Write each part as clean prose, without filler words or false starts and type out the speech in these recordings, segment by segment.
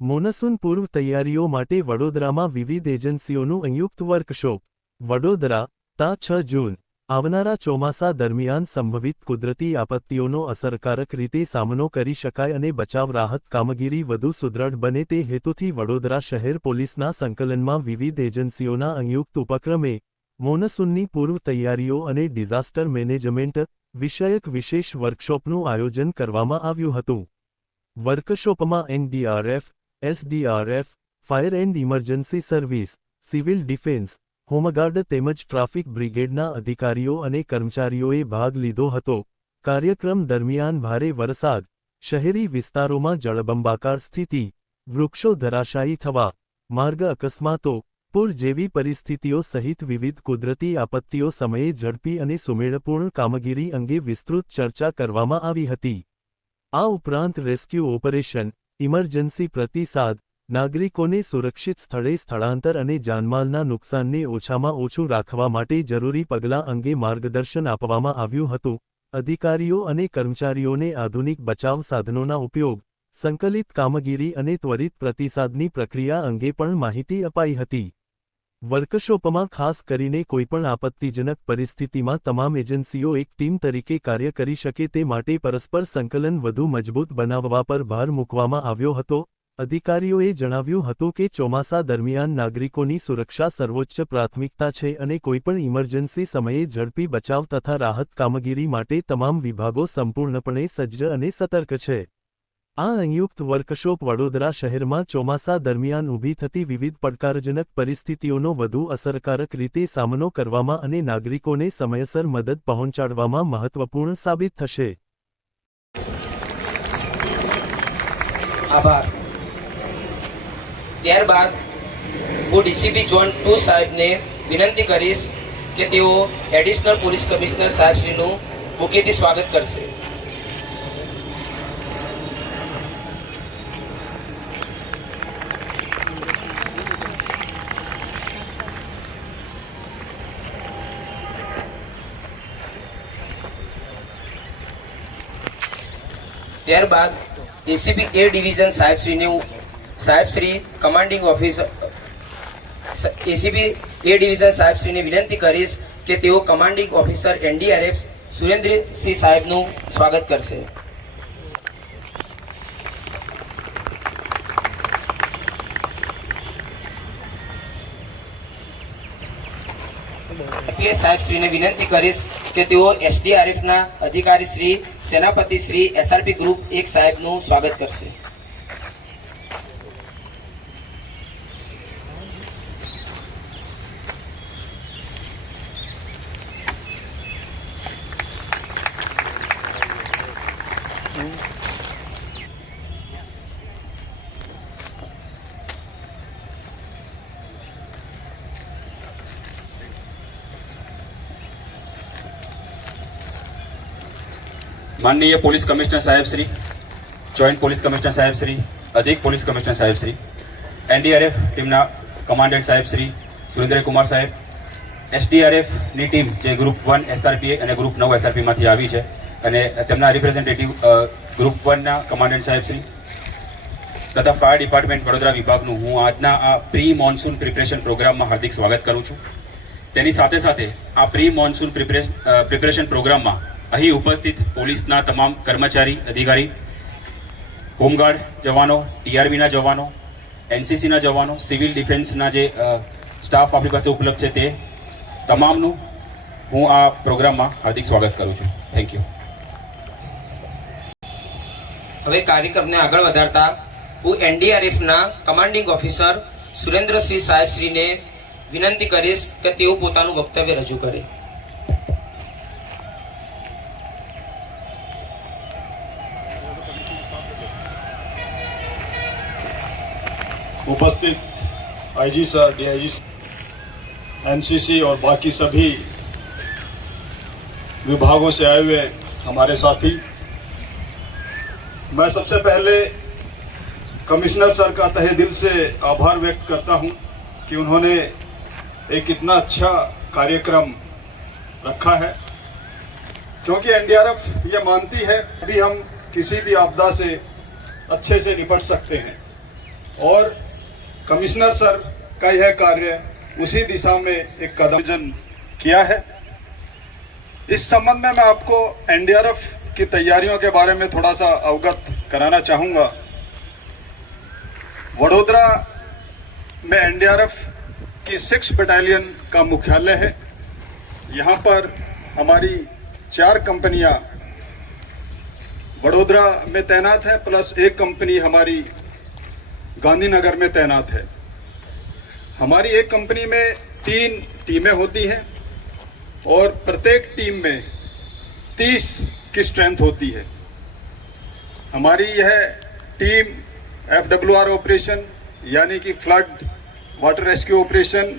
Monsoon પૂર્વ તૈયારીઓ માટે વડોદરામાં વિવિધ એજન્સીઓનું સંયુક્ત વર્કશોપ. વડોદરા, તા 6 જૂન. આવનારા ચોમાસા દરમિયાન સંભવિત કુદરતી આપત્તિઓનો અસરકારક રીતે સામનો કરી શકાય અને બચાવ રાહત કામગીરી વધુ સુદૃઢ બને તે હેતુથી વડોદરા શહેર પોલીસના સંકલનમાં વિવિધ એજન્સીઓના સંયુક્ત ઉપક્રમે મોનસૂનની પૂર્વ તૈયારીઓ અને ડિઝાસ્ટર મેનેજમેન્ટ વિષયક વિશેષ વર્કશોપનું આયોજન કરવામાં આવ્યું હતું. વર્કશોપમાં NDRF, SDRF, fire and emergency service, civil defence, home guard તેમજ ટ્રાફિક બ્રિગેડના અધિકારીઓ અને કર્મચારીઓએ ભાગ લીધો હતો. કાર્યક્રમ દરમિયાન ભારે વરસાદ, શહેરી વિસ્તારોમાં જળબંબાકાર સ્થિતિ, વૃક્ષો ધરાશાયી થવા, માર્ગ અકસ્માતો, પૂર જેવી પરિસ્થિતિઓ સહિત વિવિધ કુદરતી આપત્તિઓ સમયે ઝડપી અને સુમેળપૂર્ણ કામગીરી અંગે વિસ્તૃત ચર્ચા કરવામાં આવી હતી. આ ઉપરાંત રેસ્ક્યુ ઓપરેશન, ઇમરજન્સી પ્રતિસાદ, નાગરિકોને સુરક્ષિત સ્થળે સ્થળાંતર અને જાનમાલના નુકસાનને ઓછામાં ઓછું રાખવા માટે જરૂરી પગલાં અંગે માર્ગદર્શન આપવામાં આવ્યું હતું. અધિકારીઓ અને કર્મચારીઓને આધુનિક બચાવ સાધનોના ઉપયોગ, સંકલિત કામગીરી અને ત્વરિત પ્રતિસાદની પ્રક્રિયા અંગે પણ માહિતી અપાઈ હતી. વર્કશોપમાં ખાસ કરીને કોઈપણ આપત્તિજનક પરિસ્થિતિમાં તમામ એજન્સીઓ એક ટીમ તરીકે કાર્ય કરી શકે તે માટે પરસ્પર સંકલન વધુ મજબૂત બનાવવા પર ભાર મૂકવામાં આવ્યો હતો. અધિકારીઓએ જણાવ્યું હતું કે ચોમાસા દરમિયાન નાગરિકોની સુરક્ષા સર્વોચ્ચ પ્રાથમિકતા છે અને કોઈપણ ઇમરજન્સી સમયે ઝડપી બચાવ તથા રાહત કામગીરી માટે તમામ વિભાગો સંપૂર્ણપણે સજ્જ અને સતર્ક છે. આ સંયુક્ત વર્કશોપ વડોદરા શહેરમાં ચોમાસા દરમિયાન ઊભી થતી વિવિધ પડકારજનક પરિસ્થિતિઓનો વધુ અસરકારક રીતે સામનો કરવામાં અને નાગરિકોને સમયસર મદદ પહોંચાડવામાં મહત્વપૂર્ણ સાબિત થશે. આભાર. ત્યારબાદ હું ડીસીપી ઝોન 2 સાહેબને વિનંતી કરીશ કે તેઓ એડિશનલ પોલીસ કમિશનર સાહેબશ્રીનું મુખ્યથી સ્વાગત કરશે. ત્યારબાદ એસીપી એ ડિવિઝન સાહેબશ્રી commanding officer ACP A division સાહેબશ્રીને વિનંતી કરીશ કે તેઓ કમાન્ડિંગ ઓફિસર એનડીઆરએફ સુરેન્દ્રસિંહ સાહેબનું સ્વાગત કરશે. સાહેબશ્રીને વિનંતી કરીશ કે તેઓ એસડીઆરએફના અધિકારી શ્રી સેનાપતિ શ્રી એસઆરપી ગ્રુપ 1 સાહેબનું સ્વાગત કરશે. माननीय पुलिस कमिश्नर साहेब श्री, जॉइंट पुलिस कमिश्नर साहेब श्री, अधिक पुलिस कमिश्नर साहेब श्री, एनडीआरएफ टीमना कमांडेंट साहेब श्री सुरेंद्र कुमार साहेब, एसडीआरएफ ની ટીમ જે ગ્રુપ 1 એસઆરપી અને ગ્રુપ 9 એસઆરપી માંથી આવી છે અને તેમના રિપ્રેઝેન્ટેટિવ ગ્રુપ 1 ના કમાન્ડન્ટ સાહેબ શ્રી તથા ફાયર ડિપાર્ટમેન્ટ વડોદરા વિભાગનું હું આજના આ પ્રી મોન્સૂન પ્રિપરેશન પ્રોગ્રામમાં હાર્દિક સ્વાગત કરું છું. તેની સાથે સાથે આ પ્રી મોન્સૂન પ્રિપરેશન પ્રોગ્રામમાં અહીં ઉપસ્થિત પોલીસના તમામ કર્મચારી અધિકારી, હોમગાર્ડ જવાનો, ટીઆરબીના જવાનો, એનસીસીના જવાનો, સિવિલ ડિફેન્સના જે સ્ટાફ આપણી પાસે ઉપલબ્ધ છે તે તમામનું હું આ પ્રોગ્રામમાં હાર્દિક સ્વાગત કરું છું. Thank you. હવે કાર્યક્રમને આગળ વધારતા હું એનડીઆરએફના કમાન્ડિંગ ઓફિસર સુરેન્દ્રસિંહ સાહેબશ્રીને વિનંતી કરીશ કે તેઓ પોતાનું વક્તવ્ય રજૂ કરે. उपस्थित आईजी सर, डीआईजी, एनसीसी और बाकी सभी विभागों से आए हुए हमारे साथी, मैं सबसे पहले कमिश्नर सर का तहे दिल से आभार व्यक्त करता हूं कि उन्होंने एक इतना अच्छा कार्यक्रम रखा है, क्योंकि एनडीआरएफ ये मानती है अभी हम किसी भी आपदा से अच्छे से निपट सकते हैं कमिश्नर सर का यह कार्य उसी दिशा में एक कदम किया है। इस संबंध में मैं आपको एनडीआरएफ की तैयारियों के बारे में थोड़ा सा अवगत कराना चाहूंगा। वडोदरा में एनडीआरएफ की 6 बटालियन का मुख्यालय है। यहाँ पर हमारी 4 कंपनियां वडोदरा में तैनात है, प्लस 1 कंपनी हमारी गांधीनगर में तैनात है। हमारी एक कंपनी में 3 टीमें होती हैं और प्रत्येक टीम में 30 की स्ट्रेंथ होती है। हमारी यह टीम FWR ऑपरेशन यानी कि फ्लड वाटर रेस्क्यू ऑपरेशन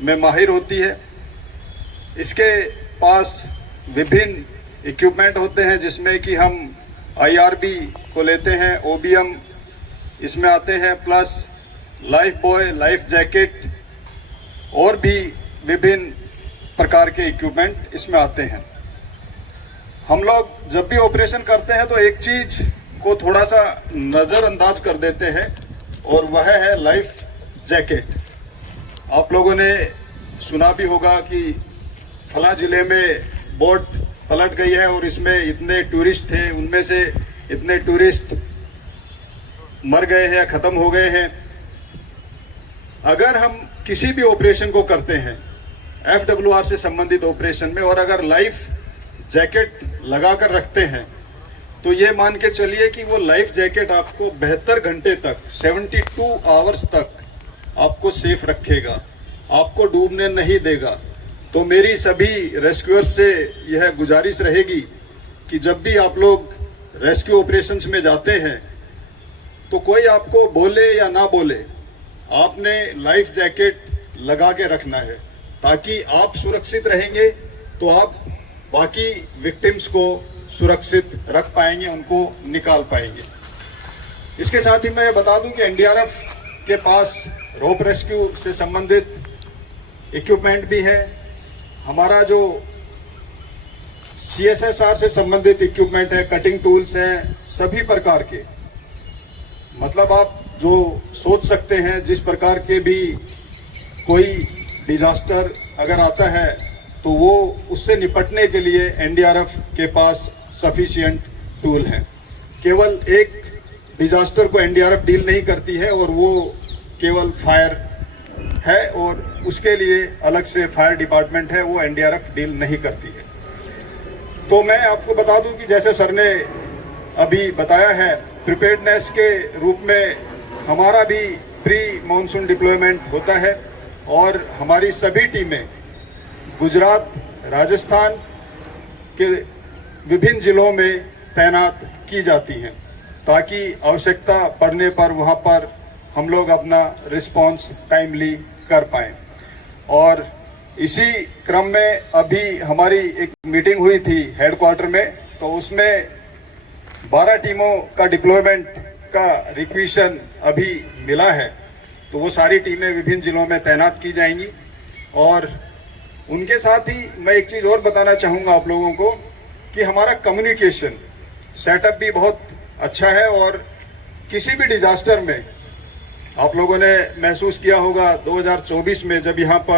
में माहिर होती है। इसके पास विभिन्न इक्विपमेंट होते हैं जिसमें कि हम IRB को लेते हैं, OBM इसमें आते हैं, plus life boy, life jacket और भी विभिन्न प्रकार के इक्विपमेंट इसमें आते हैं। हम लोग जब भी ऑपरेशन करते हैं तो एक चीज को थोड़ा सा नज़रअंदाज कर देते हैं और वह है लाइफ जैकेट। आप लोगों ने सुना भी होगा कि फला जिले में बोट पलट गई है और इसमें इतने टूरिस्ट थे, उनमें से इतने टूरिस्ट मर गए हैं, खत्म हो गए हैं। अगर हम किसी भी ऑपरेशन को करते हैं FWR से संबंधित ऑपरेशन में और अगर लाइफ जैकेट लगाकर रखते हैं तो ये मान के चलिए कि वो लाइफ जैकेट आपको 72 घंटे तक 72 आवर्स तक आपको सेफ रखेगा, आपको डूबने नहीं देगा। तो मेरी सभी रेस्क्यूअर्स से यह गुजारिश रहेगी कि जब भी आप लोग रेस्क्यू ऑपरेशंस में जाते हैं तो कोई आपको बोले या ना बोले, आपने लाइफ जैकेट लगा के रखना है ताकि आप सुरक्षित रहेंगे तो आप बाकी विक्टिम्स को सुरक्षित रख पाएंगे, उनको निकाल पाएंगे। इसके साथ ही मैं बता दूं कि एनडीआरएफ के पास रोप रेस्क्यू से संबंधित इक्विपमेंट भी है। हमारा जो CSSR से संबंधित इक्विपमेंट है, कटिंग टूल्स हैं, सभी प्रकार के, मतलब आप जो सोच सकते हैं जिस प्रकार के भी कोई डिजास्टर अगर आता है तो वो उससे निपटने के लिए एनडीआरएफ के पास सफिशिएंट टूल हैं। केवल एक डिजास्टर को एनडीआरएफ डील नहीं करती है और वो केवल फायर है और उसके लिए अलग से फायर डिपार्टमेंट है, वो एनडीआरएफ डील नहीं करती है। तो मैं आपको बता दूं कि जैसे सर ने अभी बताया है, प्रिपेयर्डनेस के रूप में हमारा भी प्री मॉनसून डिप्लॉयमेंट होता है और हमारी सभी टीमें गुजरात, राजस्थान के विभिन्न जिलों में तैनात की जाती हैं ताकि आवश्यकता पड़ने पर वहां पर हम लोग अपना रिस्पांस टाइमली कर पाएं। और इसी क्रम में अभी हमारी एक मीटिंग हुई थी हेडक्वार्टर में, तो उसमें 12 टीमों का डिप्लॉयमेंट का रिक्वेशन अभी मिला है। तो वो सारी टीमें विभिन्न जिलों में तैनात की जाएंगी। और उनके साथ ही मैं एक चीज़ और बताना चाहूँगा आप लोगों को कि हमारा कम्युनिकेशन सेटअप भी बहुत अच्छा है और किसी भी डिजास्टर में आप लोगों ने महसूस किया होगा 2024 में जब यहाँ पर